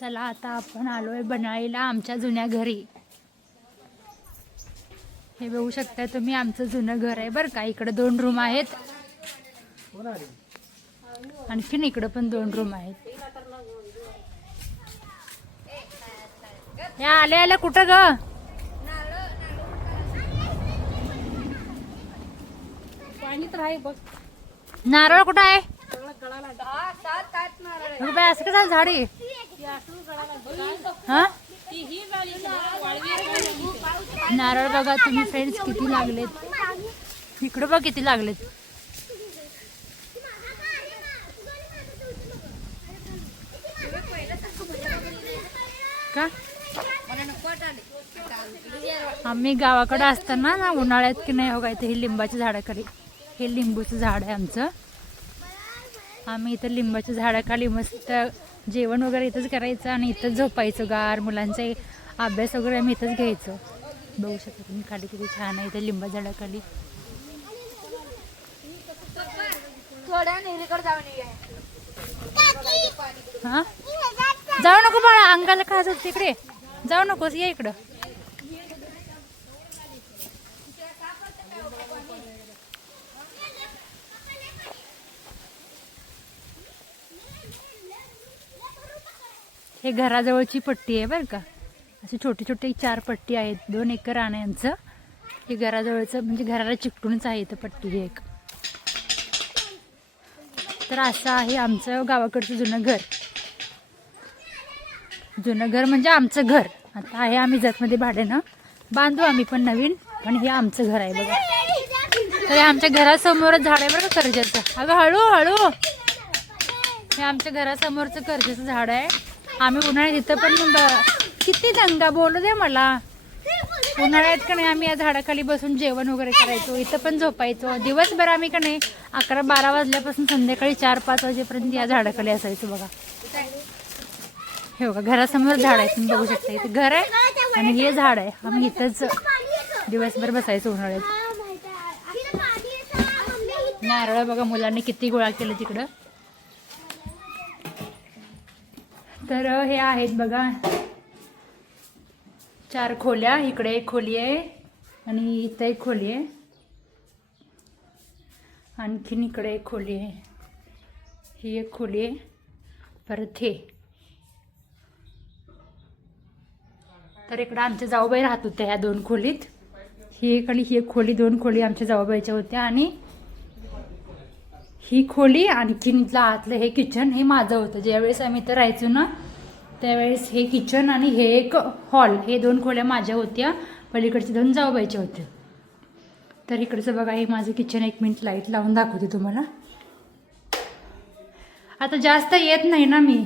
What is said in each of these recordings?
चला आता आपण आलोय बनाळीला आमच्या जुन्या घरी. हे बघू शकता तुम्ही आमचं जुनं घर आहे बरं का. इकडे दोन रूम आहेत. आणखीन इकडं पण दोन रूम आहेत. या आले आल्या कुठं ग? नारळ कुठं आहे? रुपये असं कसं झाडी? हा? नारळ बघा तुम्ही फ्रेंड्स किती लागलेत. इकडं बघ किती लागलेत. का? आम्ही गावाकडे असताना ना उन्हाळ्यात की नाही हो काय ते हे लिंबाच्या झाडाकडे हे लिंबूचं झाड आहे आमचं. आम्ही इथं लिंबाच्या झाडाखाली मस्त जेवण वगैरे इथंच करायचं आणि इथंच झोपायचं. गार मुलांचे अभ्यास वगैरे आम्ही इथंच घ्यायचो. बघू शकता तुम्ही खाली किती छान आहे इथं लिंबा झाडाखाली. हा? जाऊ नको बाळा अंगाला खास होत तिकडे. जाऊ नकोस ये इकडं. हे घराजवळची पट्टी आहे बरं का. अशी छोटी छोटी चार पट्टी आहेत दोन एकर राण्यांचं आहे हे घराजवळचं म्हणजे घराला चिकटूनच आहे इथं पट्टी हे एक. तर असं आहे आमचं गावाकडचं जुनं घर. जुनं घर म्हणजे आमचं घर. आता आहे आम्ही जतमध्ये भाड्यानं. बांधू आम्ही पण नवीन पण हे आमचं घर आहे बघा. तर हे आमच्या घरासमोरच झाड आहे बरं का कर्जाचं. अगं हळू हळू. हे आमच्या घरासमोरचं कर्जाचं झाड आहे. आम्ही उन्हाळ्यात इथं पण किती दंगा बोलू दे मला. उन्हाळ्यात का नाही आम्ही या झाडाखाली बसून जेवण वगैरे करायचो इथं पण झोपायचो. दिवसभर आम्ही का नाही अकरा बारा वाजल्यापासून संध्याकाळी चार पाच वाजेपर्यंत या झाडाखाली असायचो बघा. हे बघा घरासमोर झाड आहे तुम्ही बघू शकता. इथे घर आहे आणि हे झाड आहे. आम्ही इथंच दिवसभर बसायचो उन्हाळ्यात. नारळ बघा मुलांनी किती गोळा केलं तिकडं. तर हे आहेत बघा. चार खोल्या इकडे एक खोली आहे आणि इथं एक खोली आहे. आणखीन इकडे एक खोली आहे. ही एक खोली आहे. परत हे. तर इकडं आमच्या जाऊबाई राहत होत्या ह्या दोन खोलीत. ही एक आणि ही एक खोली दोन खोली आमच्या जाऊबाईच्या होत्या आणि ही खोली आणखीन इथलं आतलं हे किचन हे माझं होतं. ज्यावेळेस आम्ही इथं राहायचो ना त्यावेळेस हे किचन आणि हे एक हॉल हे दोन खोल्या माझ्या होत्या. पलीकडचे दोन जाऊबायच्या होत्या. तर इकडचं बघा हे माझं किचन एक मिनिट लाइट लावून दाखवते तुम्हाला. आता जास्त येत नाही ना मी.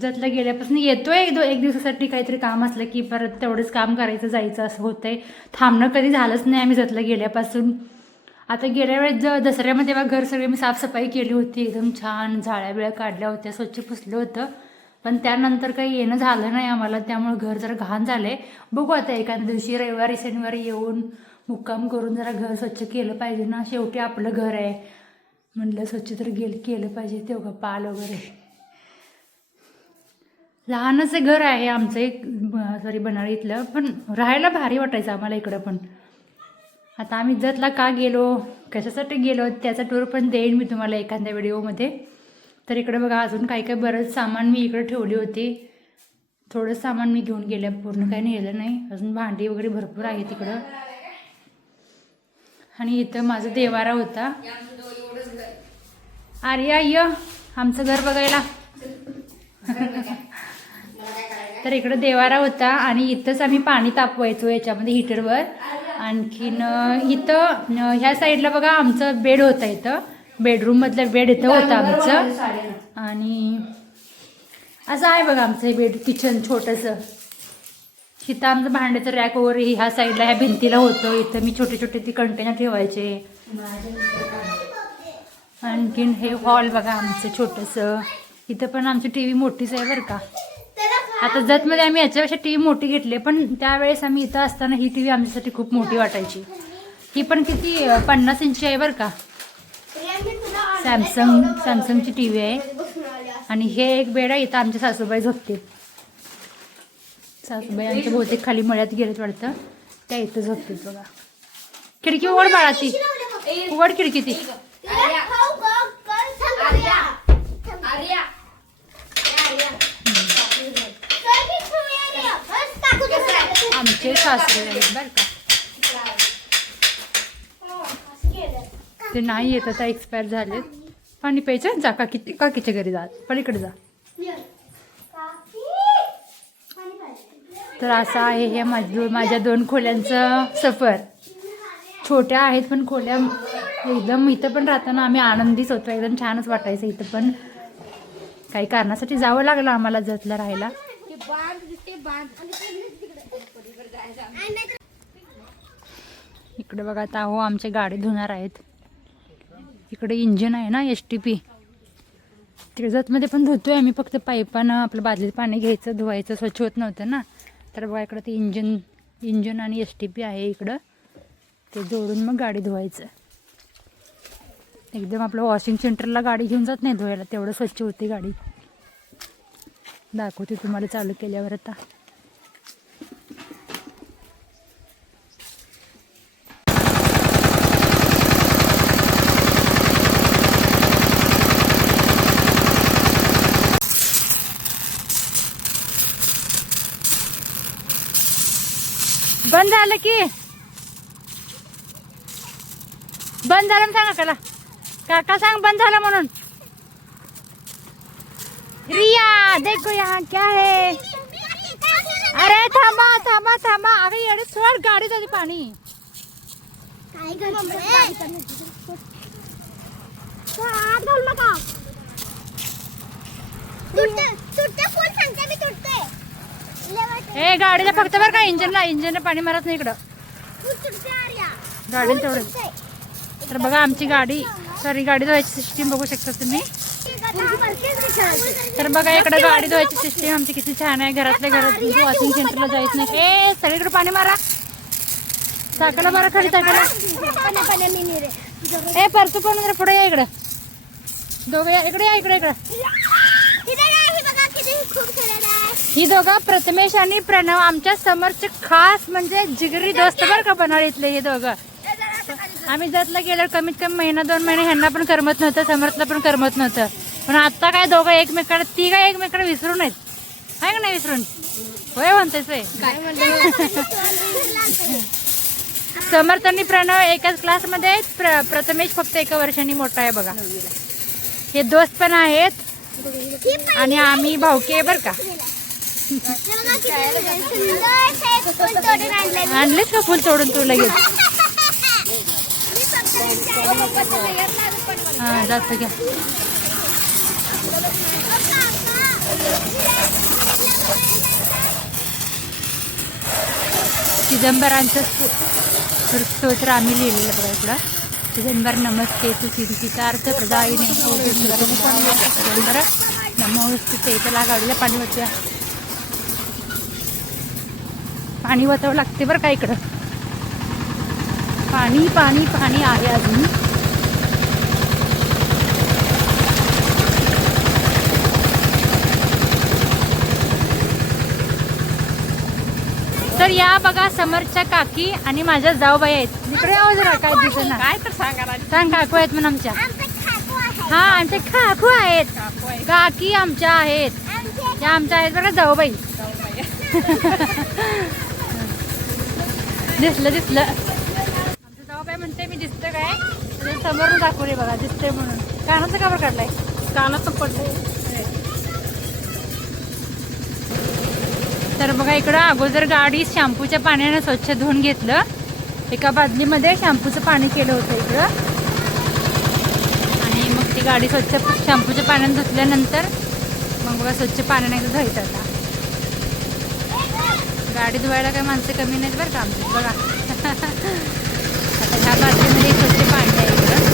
जतला गेल्यापासून येतोय एक दो एक दिवसासाठी काहीतरी काम असलं की परत तेवढंच काम करायचं जायचं असं होतंय. थांबणं कधी झालंच नाही आम्ही जतला गेल्यापासून. आता गेल्या वेळेस ज दसऱ्यामध्ये तेव्हा घर सगळी मी साफसफाई केली होती. एकदम छान झाड्या बिळ्या काढल्या होत्या स्वच्छ पुसलं होतं. पण त्यानंतर काही येणं झालं नाही आम्हाला. त्यामुळे घर जरा घाण झालंय. बघू आता एखाद्या दिवशी रविवारी शनिवारी येऊन मुक्काम करून जरा घर स्वच्छ केलं पाहिजे ना. शेवटी आपलं घर आहे. म्हटलं स्वच्छ तर गेलं केलं पाहिजे तेवढं पाल वगैरे. लहानच घर आहे आमचं एक सॉरी बनाळीतलं पण राहायला भारी वाटायचं आम्हाला इकडं पण. आता आम्ही जतला का गेलो कशासाठी गेलो त्याचा टूर पण देईन मी तुम्हाला एखाद्या व्हिडिओमध्ये तर इकडे बघा अजून काही काही बरंच सामान मी इकडे ठेवली होती. थोडं सामान मी घेऊन गेलं पूर्ण काही नेलं नाही. अजून भांडी वगैरे भरपूर आहे तिकडं आणि इथं माझा देवारा होता. अरे य. आमचं घर बघायला. तर इकडं देवारा होता आणि इथंच आम्ही पाणी तापवायचो याच्यामध्ये हिटरवर आणखीन इथं ह्या साईडला बघा आमचं बेड होतं इथं. बेडरूममधलं बेड इथं होतं आमचं. आणि असं आहे बघा आमचं हे बेड किचन छोटंसं. इथं आमचं भांड्याचं रॅक वगैरे ह्या साईडला ह्या भिंतीला होतं. इथं मी छोटे छोटे ती कंटेनर ठेवायचे. आणखीन हे हॉल बघा आमचं छोटंसं. इथं पण आमची टी व्ही मोठीच आहे बरं का. आता जतमध्ये आम्ही याच्यापेक्षा टी व्ही मोठी घेतली पण त्यावेळेस आम्ही इथं असताना ही टी व्ही आमच्यासाठी खूप मोठी वाटायची. ही पण किती पन्नास इंची आहे बरं का? सॅमसंग सॅमसंगची टी व्ही आहे. आणि हे एक बेड आहे इथं आमच्या सासूबाई झोपते सासूबाई आमच्या बहुतेक खाली मळ्यात गेलेत वाटतं. त्या इथं झोपतील बघा. खिडकी उघड बाळा ती. उघड खिडकी ती. आमचे सासरे आहेत. बरं का? ते नाही येत आता एक्सपायर झालेत. पाणी प्यायचं जा काकी काकीच्या घरी जा. पलीकडे जा. तर असं आहे हे माझ- माझ्या दोन खोल्यांचं सफर. छोट्या आहेत पण खोल्या एकदम इथं पण राहताना आम्ही आनंदीच होतो. एकदम छानच वाटायचं इथं पण. काही कारणासाठी जावं लागलं आम्हाला जतला राहायला. इकडे बघा आता हो आमच्या गाडी धुणार आहेत. इकडे इंजिन आहे ना एस टी पी तिकडे जतमध्ये पण धुतोय आम्ही फक्त पाईपानं आपलं बादलीत पाणी घ्यायचं धुवायचं स्वच्छ होत नव्हतं ना. तर बघा इकडं ते इंजिन इंजिन आणि एस टी पी आहे इकडं. ते जोडून मग गाडी धुवायचं. एकदम आपलं वॉशिंग सेंटरला गाडी घेऊन जात नाही धुवायला तेवढं स्वच्छ होते गाडी. दाखवते तुम्हाला चालू केल्यावर आता बंद झालं की. बंद झालं सांगा काला काका सांग बंद झालं म्हणून. रिया देखो यहाँ क्या है. अरे थांबा थांबा थांबा. अरे येडे सोड गाडी जाते पाणी. तुटते तुटते फोन सांगते मी तुटते हे गाडीला फक्त बरं का इंजिनला इंजिनला पाणी मारत नाही इकडं. गाडीला तेवढं. तर बघा आमची गाडी सॉरी गाडी धुवायची सिस्टीम बघू शकता तुम्ही. तर बघा इकडे गाडी धुवायची सिस्टीम आमची किती छान आहे. घरातल्या घरात म्हणजे वॉशिंग सेंटरला जायचं नाही. हे सगळीकडे पाणी मारा. चाकाला मारा खाली चाकाला हे परतू पण पुढे या इकडं. दोघं या इकडे या इकडे इकडं. ही दोघं प्रथमेश आणि प्रणव आमच्या समोरचे खास म्हणजे जिगरी दोस्त बरं का बनाळीतले हे दोघं. आम्ही जातला गेल्यावर कमीत कमी महिना दोन महिने ह्यांना पण करमत नव्हतं समर्थला पण करमत नव्हतं. पण आता काय दोघं एकमेकाला ती काय एकमेकाला विसरून आहेत? आहे का नाही विसरून? होय म्हणतेस होय. समर्थ आणि प्रणव एकाच क्लासमध्ये आहेत. प्र प्रथमेश फक्त एका वर्षांनी मोठा आहे बघा. हे दोस्त पण आहेत. आणि आम्ही भाऊकी आहे बरं का. आणलेच का फुल तोडून तुला घेऊन हा जास्त घ्या. चिदंबरांचं स्तोत्र आम्ही लिहिलेलं बघा इकडं. दिगंबर नमस्ते तू सिद्धितार्थ प्रदायिने. दिगंबर नमोस्तुते चला गाडीला पाणी वतूया. पाणी वतावं लागते बरं का इकडं? पाणी पाणी पाणी आहे अजून. तर या बघा समरच्या काकी आणि माझ्या जाऊबाई आहेत. इकडे आवाज जरा काय दिसत ना काय तर सांगा राज. सांग काकू आहेत म्हणून आमच्या. हा आमच्या काकू आहेत. काकू आहे. काकी आमच्या आहेत. या आमच्या आहेत बघा जाऊबाई. दिसलं दिसलं. आमचं जाऊबाई म्हणते मी दिसतं काय? तर समोरून दाखवले बघा दिसतंय म्हणून. कानाचं काबर काढलाय? कानाचं पडलंय. तर बघा इकडं अगोदर गाडी शॅम्पूच्या पाण्यानं स्वच्छ धुवून घेतलं. एका बादलीमध्ये शॅम्पूचं पाणी केलं होतं इकडं. आणि मग ती गाडी स्वच्छ शॅम्पूच्या पाण्यानं धुतल्यानंतर मग बघा स्वच्छ पाण्याने एकदा धुवायचं आता. गाडी धुवायला काही माणसं कमी नाहीत बरं का आमची बघा. आता ह्या बादलीमध्ये स्वच्छ पाणी आहे इकडं.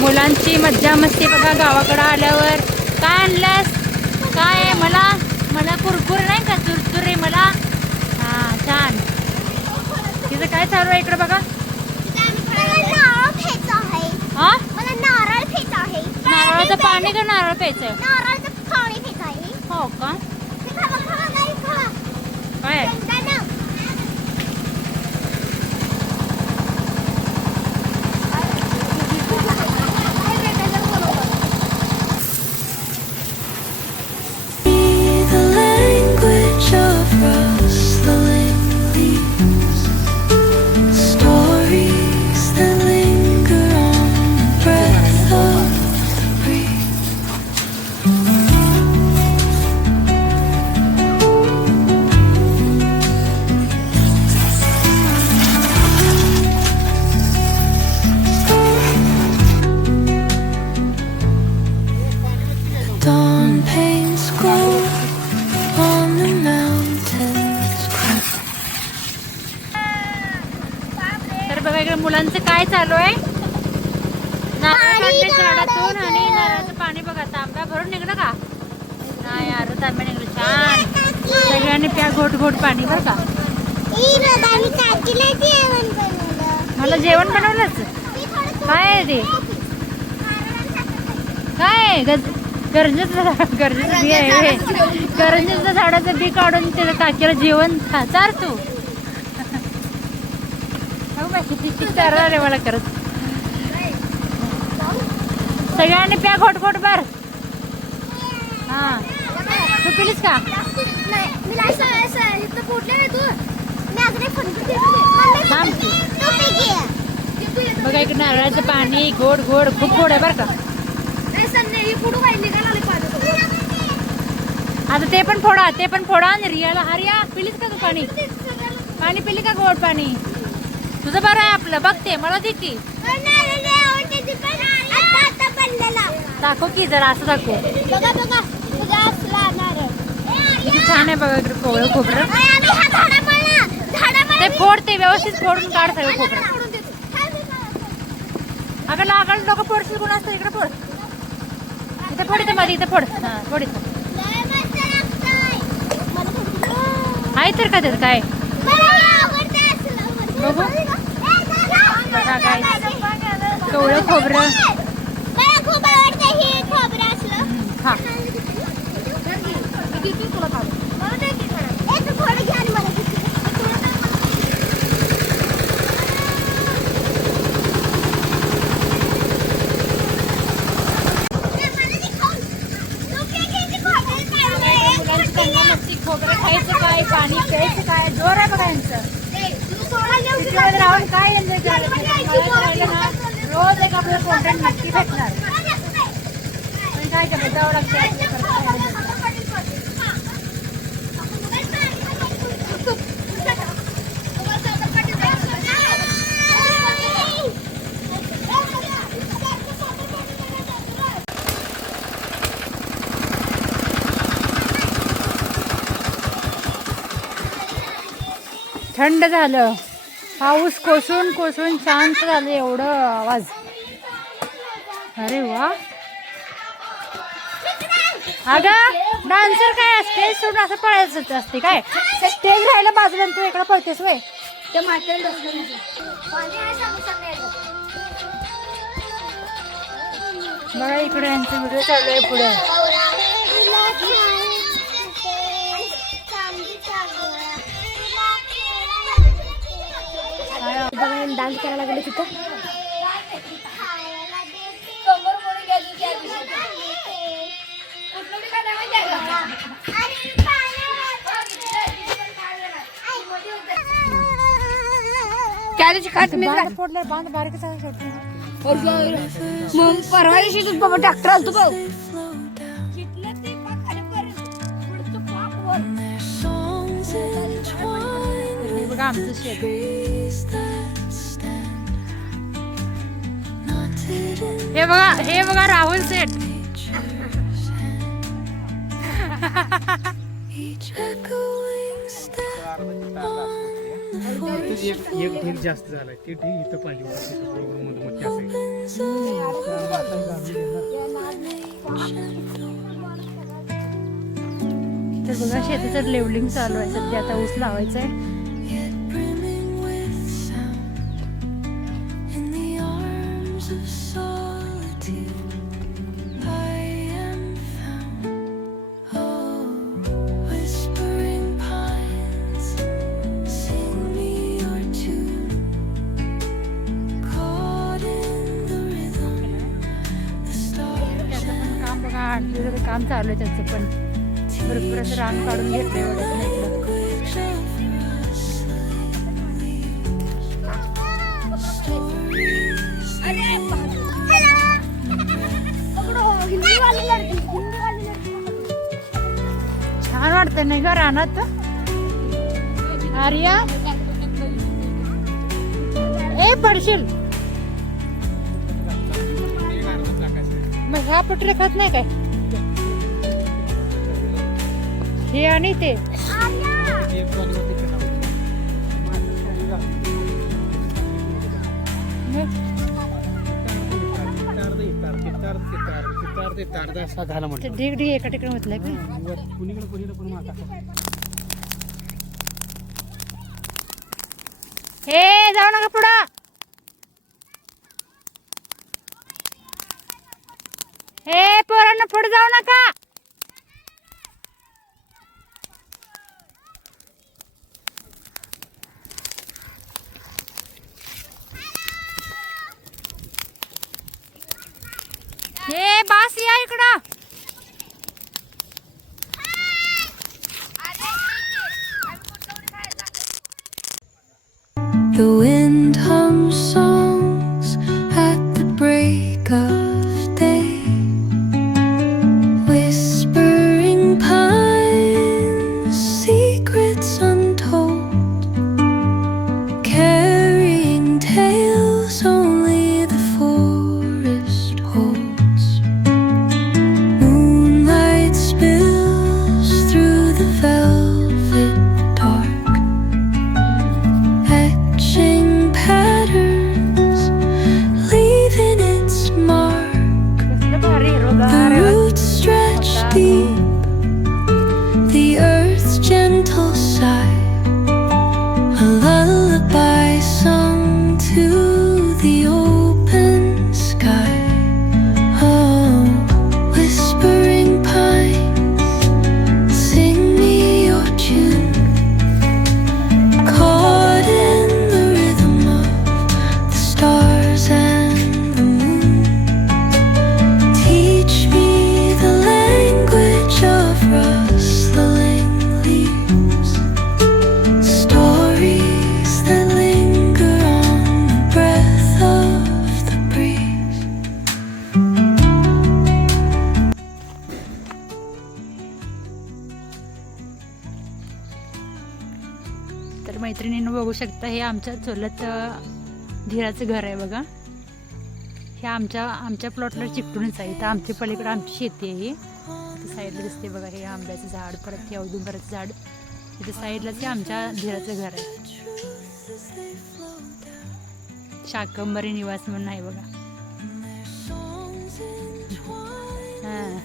मुलांची मज्जा मस्ती बघा गावाकडं आल्यावर. काय आणल्यास काय आहे मला? मला कुरकुर नाही का? चुरचुरे मला. हा छान. तिचं काय चालू आहे इकडं बघा. नारळ प्यायचं आहे. हा? मला नारळ प्यायचं आहे. नारळाचं पाणी का नारळ प्यायचं सगळ्यांनी प्या घोट घोट पाणी बरं का. मला जेवण बनवलंच. काय आहे ते? काय? गज गरजेचं गरजेचं बी आहे. हे. गरजेचं झाडाचं बी काढून त्याला काकीला जेवण खा. चार तू. हो चारणार आहे मला करत सगळ्यांनी प्या घोट घोट बर हा. तू पिलीस का? बघा इकडे नारळाचं पाणी गोड गोड खूप गोड आहे बरं का. हे आता ते पण फोडा ते पण फोडा. आणि रियाला हरिया पिलीस का तू पाणी? पाणी पिली का गोड पाणी? तुझं बरं आहे आपलं बघते मला दे की. आता बनलेला. दाखव की जरा असं दाखव बघा बघा बघा असला नारळ किती छान आहे बघा इकडे कोवळं खोबरं. ते फोड ते व्यवस्थित फोडून काढ सगळं खोबरं. अगं लागल डोकं फोडशील कोण असतं? इकडे फोड. इथे फोड इथे मध्ये इथे फोड. हा फोड इथं. आहे तर का त्यात काय. बघू. बघा काय. कवळं खोबरं. हे खोबरं असलं हम्म, खा ए, तू थोडं घे आणि मला दे. थोडं दे मला. ए, मला दे खाऊन. तू घे, घे, घे, खोबरं खायला. मुलांची दंगा मस्ती खोबरं खायचं काय पाणी प्यायचं काय जोर आहे बघा यांचं ए, तू सोडा घेऊन सिटीमध्ये जा. राहून काय एन्जॉय करायचं राहिलं ना रोज एक आपलं कॉन्टेंट नक्की भेटणार पण काय करायचं जावं लागतं आपल्या करता. थंड झालं. पाऊस कोसळून कोसळून शांत झालं एवढं आवाज. अरे वा. अगं डान्सर काय असते? सोडून असं पळायचं असते काय? स्टेज राहिलं बाजूला तू इकडं पळतेस वय ते म्हातारे बघा इकडे यांचा व्हिडिओ चालू आहे पुढे. डान्स करायला लागले तिथं. कॅरेज खात मी बांध फोडले बांध बारीकच आहे शेवटी. मग परवा दिवशी तू बाबा ट्रॅक्टर आलतो भाऊ And their songs entwined बघा आमचं शेत. हे बघा हे बघा राहुल सेठ. एक एक ढीग जास्त झालाय ते ढीक इथं पाहिजे बघा शेतीचं लेवलिंग चालू आहे. सध्या आता ऊस लावायचं दिवस काम चालू आहे त्याचं पण. भरपूर असं रान काढून लड़की छान वाटतं नाही का रानात? आर्या? ए पडशील. मग ह्या पटरे खात नाही काय? हे आणि ते. म्हटलं ढीग ढीग एका ठिकाणी होतलंय का? हे जाऊ नका पुढं. हे पोरांना पुढे जाऊ नका. तर मैत्रिणीनं बघू शकता हे आमच्या चुलत धीराचं घर आहे बघा. हे आमच्या आमच्या प्लॉटला चिकटूनच आहे. तर आमच्या पलीकडे आमची शेती आहे ही. इथं साईडला दिसते बघा हे आंब्याचं झाड परत हे औदुंबराचं झाड. इथं साईडलाच हे आमच्या धीराचं घर आहे. शाकंबरी निवास म्हणून आहे बघा. हां.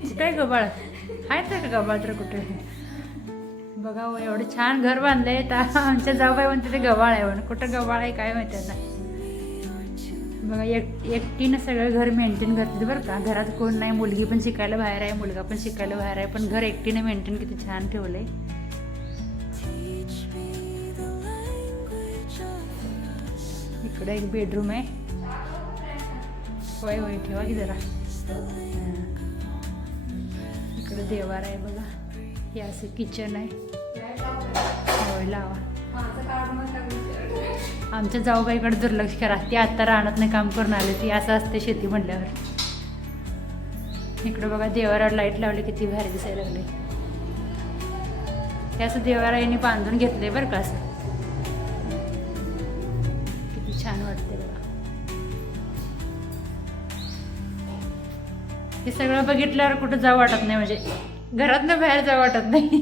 Soul, कुठे आहे गबाळ? आहेत का गबाळ तर कुठे? बघा हो एवढं छान घर बांधलंय. तर आमच्या जाऊबाई म्हणते ते गबाळ आहे म्हणून. कुठं गबाळ आहे काय माहिती आता. बघा एक एकटीनं सगळं घर मेंटेन करते बरं का. घरात कोण नाही मुलगी पण शिकायला बाहेर आहे मुलगा पण शिकायला बाहेर आहे पण घर एकटीने मेंटेन किती छान ठेवलंय. आहे इकडे एक बेडरूम आहे. होय होय ठेवा की जरा. इकडे देवार आहे बघा. हे असं किचन आहे. होय लावा. आमच्या जाऊबाईकडे दुर्लक्ष करा. ती आत्ता नाही काम करून आले. ती असं असते शेती म्हणल्यावर. इकडे बघा देवारावर लाइट लावली किती भारी दिसायला लागले. हे असं देवारायने बांधून घेतलंय बरं का असं. हे सगळं बघितल्यावर कुठं जाऊ वाटत नाही म्हणजे घरातनं बाहेर जाऊ वाटत नाही.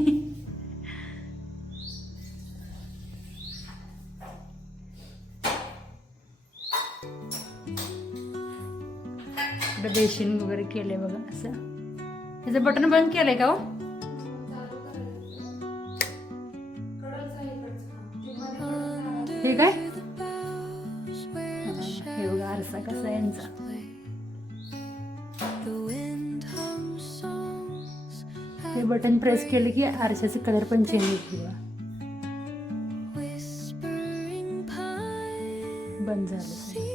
बेसिन वगैरे केलंय बघा असं. त्याचं बटन बंद केलंय का हो? हे काय? बटन प्रेस केलं की आरशाचा कलर पण चेंज होतो. बंद झालं.